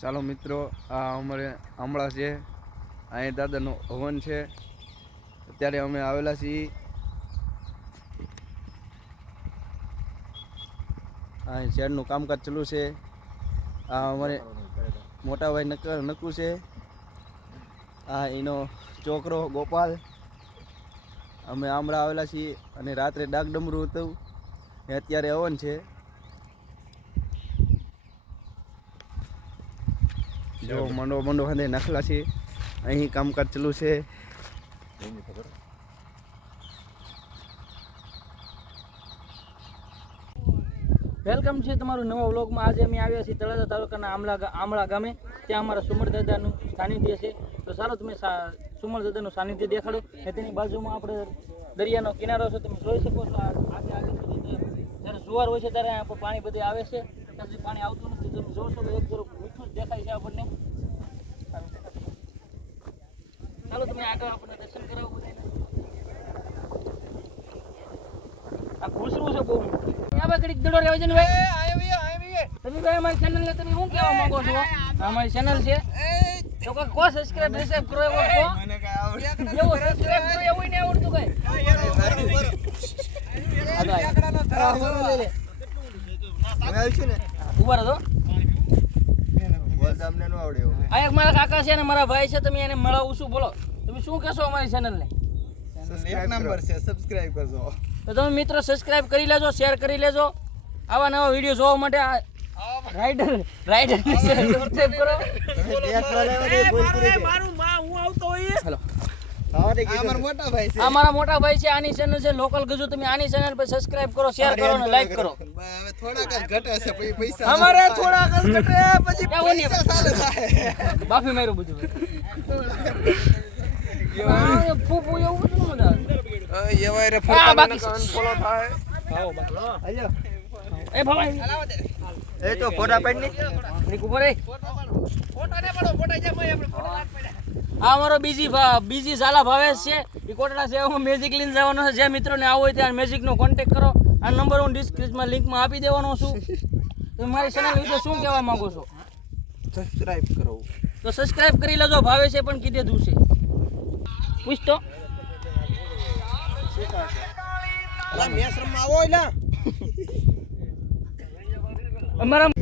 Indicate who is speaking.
Speaker 1: ચાલો મિત્રો, આ અમારે આમળા છે. અહીં દાદાનું હવન છે. અત્યારે અમે આવેલા છીએ. અહીં શેડનું કામકાજ ચાલુ છે. આ અમારે મોટાભાઈ નકર નક છે. આ એનો છોકરો ગોપાલ. અમે આમળા આવેલા છીએ અને રાત્રે ડાક ડમરું હતું અત્યારે હવન છે. જો મંડો મંડો ખાંદે નખલા છે. અહીં કામકાજ ચાલુ છે.
Speaker 2: વેલકમ છે તમારું નવા વ્લોગમાં. આજે અમે આવ્યા છીએ તળાજા તાલુકાના આમલા આમળા ગામે. ત્યાં અમારા સુમર દાદાનું સાનિધ્ય છે. તો સારો તમે સુમર દાદાનું સાનિધ્ય દેખાડો ને તેની બાજુમાં આપણે દરિયાનો કિનારો છે, તમે જોઈ શકો છો. આજે આગળ જ્યારે જુવાર હોય છે ત્યારે પાણી બધે આવે છે. ત્યાં સુધી પાણી આવતું નથી. તમે જોશો તો એક તરફ મીઠું જ દેખાય છે આપણને. ચાલો તમે આગળ આપણને દર્શન કરાવો બધાને. આ ઘૂસરું છે બહુ ક્યાં ભાઈ દડો રહેવા છે ને ભાઈ. તમે ભાઈ અમારી ચેનલ ને તમે શું કહેવા માંગો છો? આ અમારી ચેનલ છે. તો કોઈ કો સબસ્ક્રાઇબ રિસેપ કરો એવો કો સબસ્ક્રાઇબ કરો એવું નહીં આવડતું કઈ આ તો આય. લે, લે. ઊભા રહો તો. આ મારા ભાઈ છે તમે એને મળાવું છું બોલો તમે શું કહેશો અમારી ચેનલ ને
Speaker 3: એક નંબર છે
Speaker 2: તમે મિત્રો સબસ્ક્રાઇબ કરી લેજો શેર કરી લેજો આવા નવા વીડિયો જોવા માટે
Speaker 3: મારા મોટા ભાઈ છે
Speaker 2: આની ચેનલ છે લોકલ ગજુ. તમે આની ચેનલ પર સબસ્ક્રાઇબ કરો શેર કરો અને લાઈક કરો.
Speaker 3: હવે થોડાક જ ઘટે છે પછી પૈસા
Speaker 2: અમારે થોડાક જ ઘટે,
Speaker 3: પછી પૈસા ચાલે થાય.
Speaker 2: બાફી માર્યું બધું. ફૂફુ એવું બધું.
Speaker 3: એવાય રે
Speaker 2: એ ભવાઈ.
Speaker 3: એ તો ફોટા પાડ
Speaker 2: નીક ઉપર અમારો બીજી બીજી ઝાલા ભાવેશ છે. એ કોટડા સેવામાં મેજિક લઈને જવાનો છે. જે મિત્રોને આવો હોય ત્યાં મેજિકનો કોન્ટેક્ટ કરો. આ નંબર હું ડિસ્ક્રિપ્શનમાં લિંકમાં આપી દેવાનો છું. મારી ચેનલ વિશે શું કહેવા માંગો છો?
Speaker 3: સબસ્ક્રાઇબ કરો.
Speaker 2: તો સબસ્ક્રાઇબ કરી લેજો. ભાવે છે પણ કીધે દૂર છે પૂછ તો. અમારા